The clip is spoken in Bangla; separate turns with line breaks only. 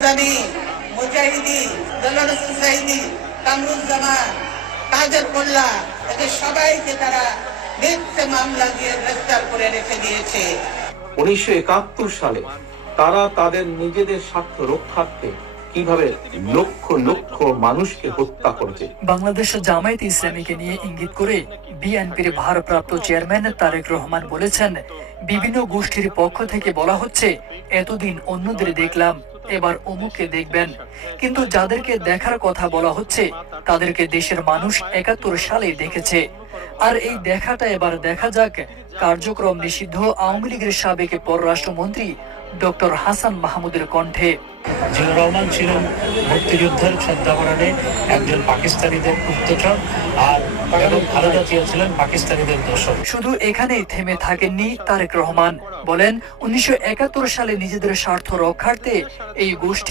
জানি মুজাহিদি দলাল সুসাইদি কামরুজ্জামান কাজের মোল্লা এদের সবাইকে তারা মিথ্যে মামলা দিয়ে গ্রেফতার করে রেখে দিয়েছে।
উনিশশো একাত্তর সালে তারা তাদের নিজেদের স্বার্থ রক্ষার্থে কীভাবে লক্ষ লক্ষ মানুষকে হত্যা করেছে।
বাংলাদেশ জামায়াত ইসলামীকে নিয়ে ইঙ্গিত করে বিএনপির ভারপ্রাপ্ত চেয়ারম্যান তারেক রহমান বলেছেন বিভিন্ন গোষ্ঠীর পক্ষ থেকে বলা হচ্ছে এতদিন অন্যদের দেখলাম এবার অমুকে দেখবেন। কিন্তু যাদেরকে দেখার কথা বলা হচ্ছে, তাদেরকে দেশের মানুষ একাত্তর সালে দেখেছে। আর এই দেখাটা এবার দেখা যাক। কার্যক্রম নিষিদ্ধ আওয়ামী লীগের সাবেক পররাষ্ট্রমন্ত্রী ডক্টর হাসান মাহমুদের কণ্ঠে।
জিয়াউর রহমান ছিলেন মুক্তিযুদ্ধের একজন পাকিস্তানিদের গুপ্তচর আর খালেদা জিয়া ছিলেন পাকিস্তানিদের দোষক
শুধু এখানেই থেমে থাকেননি তারেক রহমান। বলেন উনিশশো একাত্তর সালে নিজেদের স্বার্থ রক্ষার্থে এই গোষ্ঠী